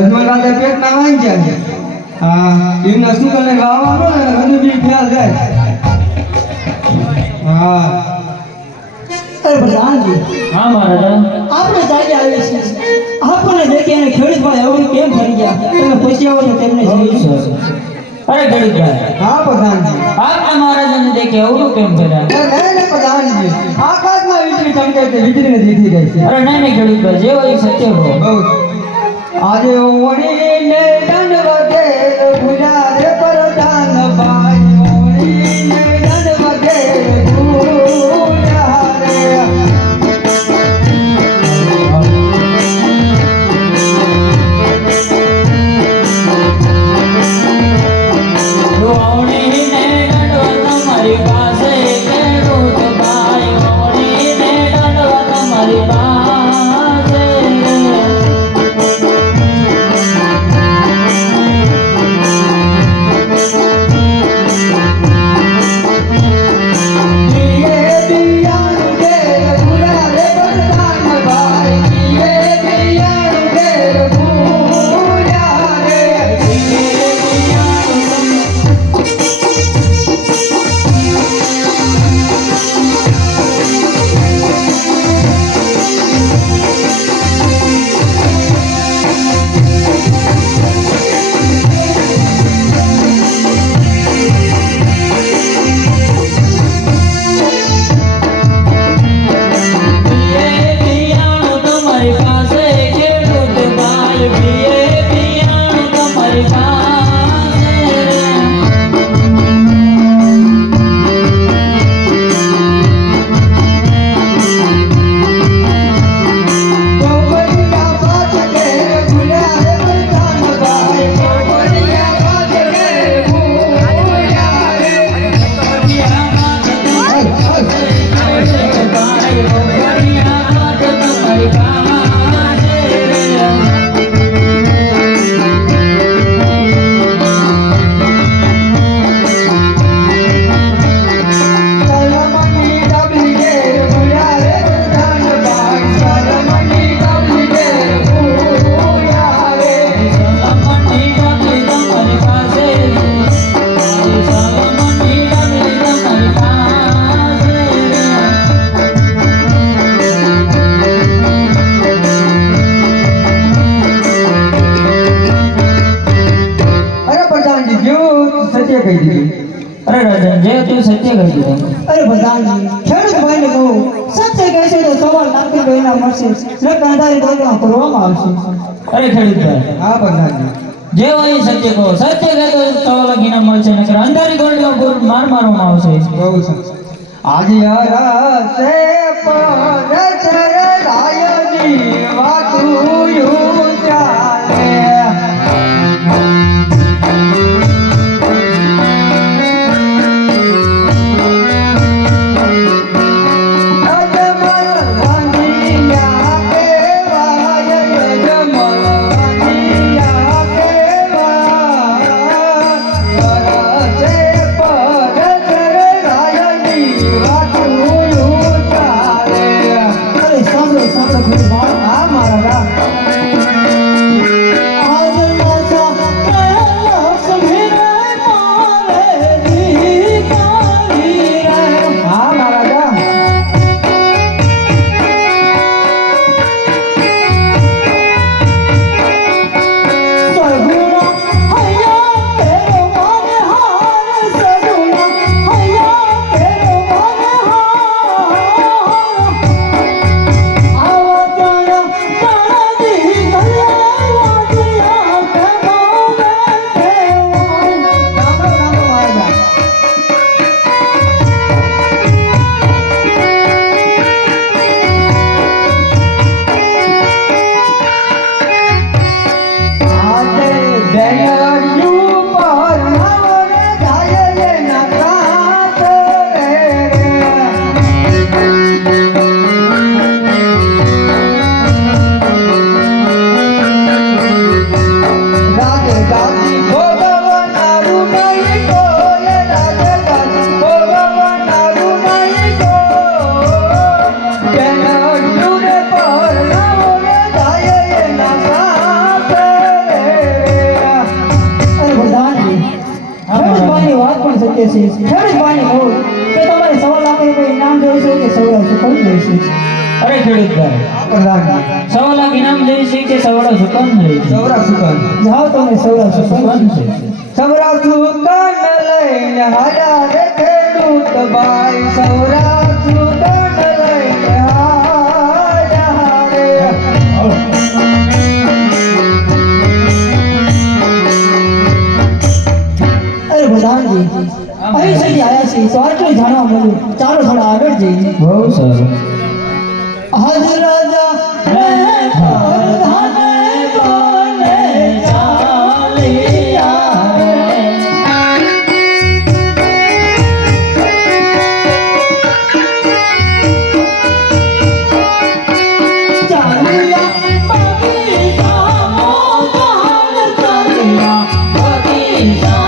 અજમલ રાતે પેટના વાંચી ગયા. હા એમના શું કરે ગાવાનો ને હજુ બી ખ્યાલ જાય. હા અરે પ્રધાનજી, હા મહારાજા. આપણે જાગે આવી છે. આપણને દેખી અને ખેડૂત ભાઈ એવું કેમ ફરી ગયા? તમે પૂછી આવો તો તેમને જોઈશું. અરે ગરીબભાઈ, હા પ્રધાનજી. આપના મહારાજાને દેખે અવરું કેમ કર્યા? નહીં પ્રધાનજી, આકાશમાં વીજળી ચમકે છે, વીજળીને દીધી ગઈ છે. અરે નહીં નહીં ગરીબભાઈ, જેવો એ સત્ય કહો. બહુ આજે ઓણીને દંડ વગેરે ભૂલા રે પ્રધાન ભાઈ, ઓણીને દંડ વગેરે ભૂલા રે. ઓણીને દંડવા તમારી પાસે ખેડૂત ભાઈ, ઓણીને દંડવા તમારી પાસે. અરે રાજન, જે તું સત્ય કહી દીધું. અરે પ્રધાનજી, ખેડૂત ભાઈને કહું, સત્ય કહેશે તો સવાલ નાખી ગયેલા મળશે, નકર અંધારી દોડમાં કરવામાં આવશે. અરે ખેડૂતભાઈ, હા પ્રધાનજી. જે હોય એ સત્ય કહો. સત્ય કહે તો સવાલ ગીના મળશે, નકર અંધારી ગોળીમાં માર મારવામાં આવશે. બહુ સરસ. આજે હરસે પરચર રાયની વાતું યુ ચાલે. અરે સાંભળો સાંભળો મૂકે છે ખેડૂત ભાઈને કહું કે તમારે 1.25 લાખ રૂપિયા ઇનામ જોઈશે કે સવડા સુકન જોઈશે અરે ખેડૂત ભાઈ પ્રધાન 1.25 લાખ ઇનામ જોઈશે કે સવડા સુકન જોઈશે? સૌરા સુકન જાઓ તમે સવડા સુકન સુકન છે. સૌરા સુકન લઈને હાલ્યા રે ખેડૂત ભાઈ સૌરા સુકન લઈને હાલ્યા રે અરે પ્રધાનજી અહીં સુધી આવ્યા છીએ તો આટલું જાણવા મળ્યું ચાલો થોડા આગળ જઈએ બહુ સારું. આજ રાજા પ્રધાને બોલે ચાલ્યા રે. ચાલ્યા બગીચા મોજાલ ચાલ્યા બગીચા